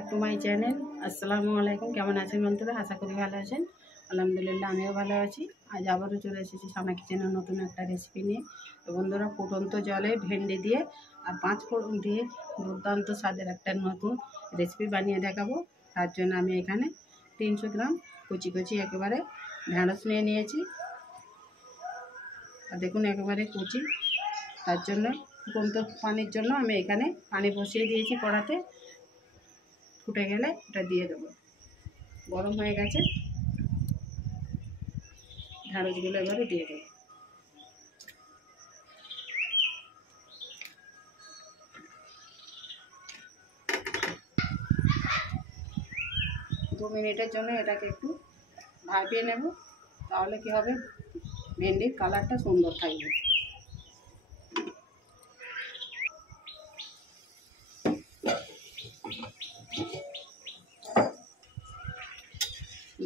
Back to my channel. আসসালামু আলাইকুম। কেমন আছেন বন্ধুরা? আশা করি ভালো আছেন। আলহামদুলিল্লাহ আমিও ভালো আছি। আজ আবারও চলে এসেছি সানা কিচেনের নতুন একটা রেসিপি নিয়ে। তো বন্ধুরা, ফুটন্ত জলে ভেন্ডি দিয়ে আর 5 ফোড়ন দিয়ে দুর্দান্ত স্বাদের একটা নতুন রেসিপি বানিয়ে দেখাবো। তার জন্য আমি এখানে 300 গ্রাম কচি কচি একেবারে ঢ্যাঁড়স নিয়ে নিয়েছি। আর দেখুন একেবারে কুচি। তার জন্য ফুটন্ত পানির জন্য আমি এখানে পানি বসিয়ে দিয়েছি কড়াতে। ফুটে গেলে এটা দিয়ে দেবো। গরম হয়ে গেছে, ঢ্যাঁড়সগুলো এবারে দিয়ে দেবো। দু মিনিটের জন্য এটাকে একটু ভাপিয়ে নেব, তাহলে কি হবে, ভেন্ডির কালারটা সুন্দর থাকবে।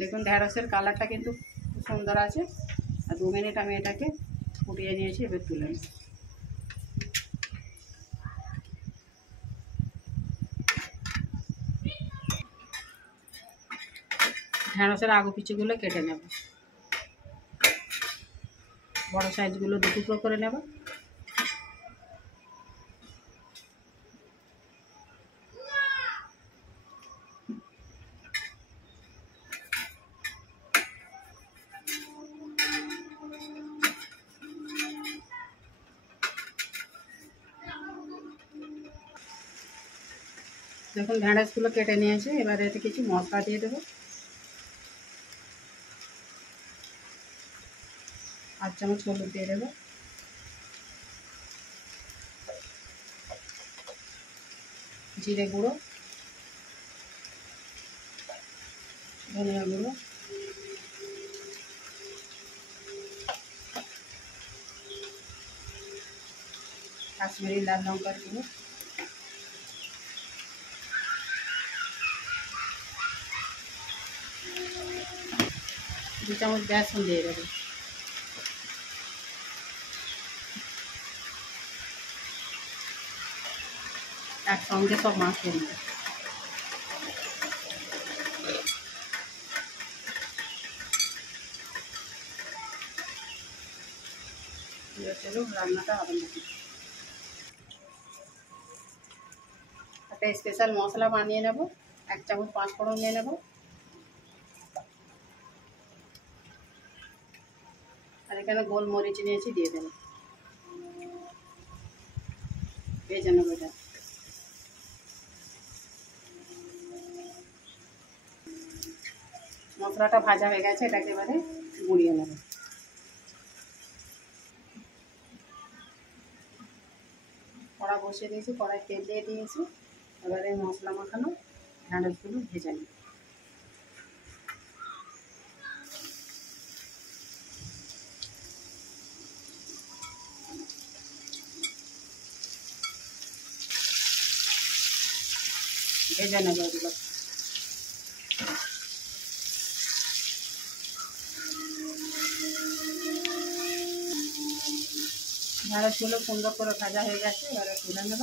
দেখুন ঢ্যাঁড়সের কালারটা কিন্তু খুব সুন্দর আছে। আর 2 মিনিট আমি এটাকে ফুটিয়ে নিয়েছি, এবার তুলে নিই। ঢ্যাঁড়সের আগু পিছুগুলো কেটে নেব। বড় সাইজগুলো 2 টুকরো করে নেব। দেখুন ঢ্যাঁড়সগুলো কেটে নিয়েছে। এবারে এতে কিছু মশলা দিয়ে দেবো। 8 চামচ হলুদ দিয়ে দেবো, জিরে গুঁড়ো, ধনিয়া গুঁড়ো, কাশ্মীরি লাল লঙ্কার গুঁড়ো, 2 চামচ বেসন দিয়ে দেবো। একসঙ্গে সব মাখিয়ে নেব। চলুন রান্নাটা হবে নাকি। একটা স্পেশাল মশলা বানিয়ে নেব। 1 চামচ 5 ফোড়ন নিয়ে নেব। আর এখানে গোলমরিচ নিয়েছি, দিয়ে দেবো। ভেজে নেবো এটা। মশলাটা ভাজা হয়ে গেছে, এটাকে এবারে গুঁড়িয়ে নেব। কড়া বসিয়ে দিয়েছি, কড়াই তেল দিয়ে দিয়েছি। এবারে মশলা মাখানো ঢ্যাঁড়সগুলো ভেজে নেব। ভেজে নেব এগুলো। ঢ্যাঁড়সগুলো সুন্দর করে ভাজা হয়ে গেছে, এবারে তুলে নেব।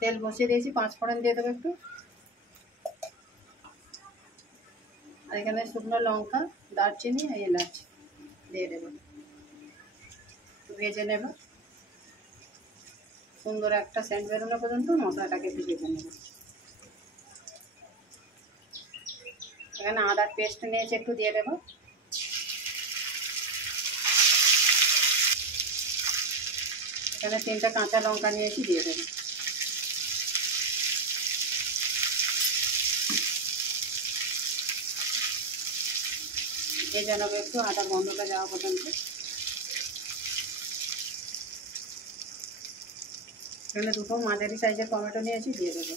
তেল বসিয়ে দিয়েছি, 5 ফোড়ন দিয়ে দেবো একটু। আর এখানে শুকনো লঙ্কা, দারচিনি আর এলাচ দিয়ে দেবো। ভেজে নেব, সুন্দর একটা সেন্ট বেরোনো পর্যন্ত মশলাটাকে একটু ভেজে নেব। এখানে আদার পেস্ট নিয়েছি, একটু দিয়ে দেবো। এখানে 3টা কাঁচা লঙ্কা নিয়েছি, দিয়ে দেবো। ভেজে নেবো একটু, আদার গন্ধটা যাওয়া পর্যন্ত। এখানে 2টো মাঝারি সাইজের টমেটো নিয়েছি, দিয়ে দেবো।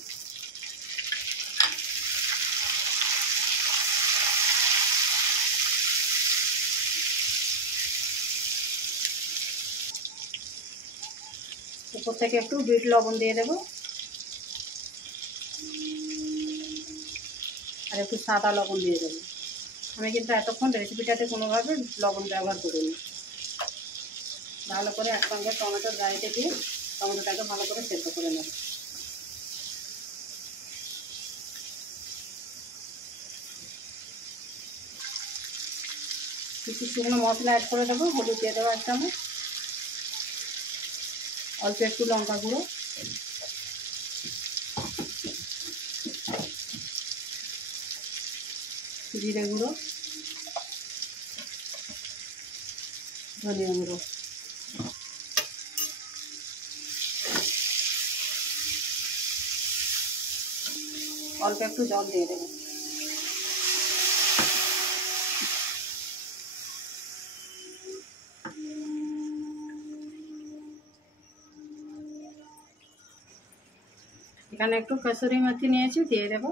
উপর থেকে একটু বিট লবণ দিয়ে দেবো, আর একটু সাদা লবণ দিয়ে দেবো। আমি কিন্তু এতক্ষণ রেসিপিটাতে কোনোভাবে লবণ ব্যবহার করিনি। ভালো করে একসঙ্গে টমেটোর গাড়িতে দিয়ে টমেটোটাকে ভালো করে সেদ্ধ করে নেব। কিছু শুকনো মশলা অ্যাড করে দেবো। হলুদ দিয়ে দেবো 1 চামচ, অল্প একটু লঙ্কা গুঁড়ো, জিরে গুঁড়ো, ধনিয়া গুঁড়ো, অল্প একটু জল দিয়ে দেবো। এখানে একটু কসুরি মেথি নিয়েছি, দিয়ে দেবো।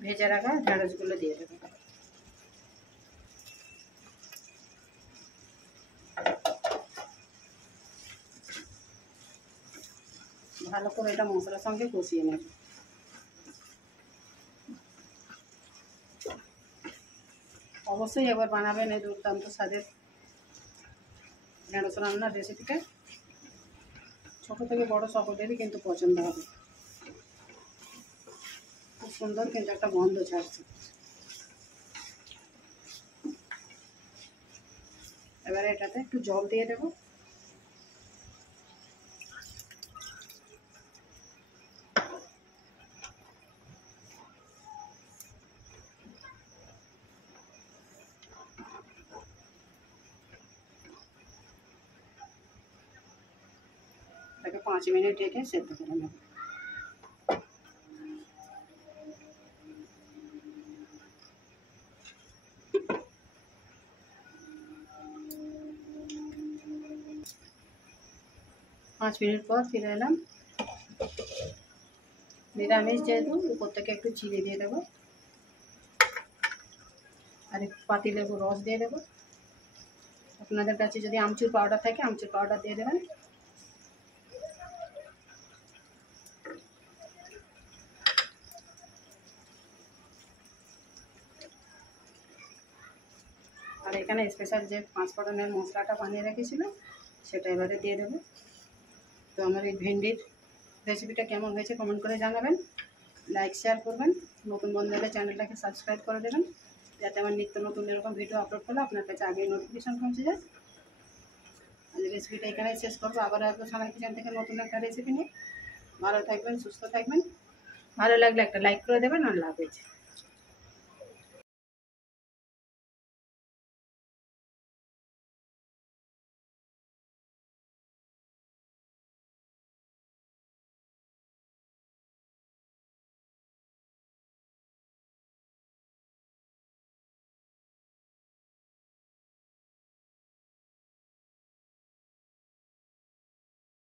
ভেজে রাখা ঢেঁড়সগুলো দিয়ে দেবো। ভালো করে এটা মশলার সঙ্গে কষিয়ে নেব। অবশ্যই একবার বানাবেন এই দুর্দান্ত স্বাদের ঢেঁড়স রান্নার রেসিপিটা। ছোটো থেকে বড় সকলেরই কিন্তু পছন্দ হবে। খুব সুন্দর কিন্তু একটা গন্ধ ছাড়ছে। এবারে এটাতে একটু জল দিয়ে দেবো। এটাকে 5 মিনিট ঢেকে সেদ্ধ করে নেব। পাঁচ মিনিট পর ফিরে এলাম। নিরামিষ যেহেতু উপর থেকে একটু চিনি দিয়ে দেবো, আর একটু পাতিলেবুর রস দিয়ে দেবো। আপনাদের কাছে যদি আমচুর পাউডার থাকে আমচুর পাউডার দিয়ে দেবেন। আর এখানে স্পেশাল যে 5 ফোড়নের মশলাটা বানিয়ে রেখেছিল সেটা এবারে দিয়ে দেবো। তো আমার এই ভেন্ডির রেসিপিটা কেমন হয়েছে কমেন্ট করে জানাবেন। লাইক শেয়ার করবেন। নতুন বন্ধুরা চ্যানেলটাকে সাবস্ক্রাইব করে দেবেন, যাতে আমার নিত্য নতুন এরকম ভিডিও আপলোড করলে আপনার কাছে আগেই নোটিফিকেশান পৌঁছে যায়। আমি রেসিপিটা এখানেই শেষ করবো। আবার আসবো সামনে কিচেন থেকে নতুন একটা রেসিপি নিয়ে। ভালো থাকবেন, সুস্থ থাকবেন। ভালো লাগলে একটা লাইক করে দেবেন। আর লাভ হয়েছে।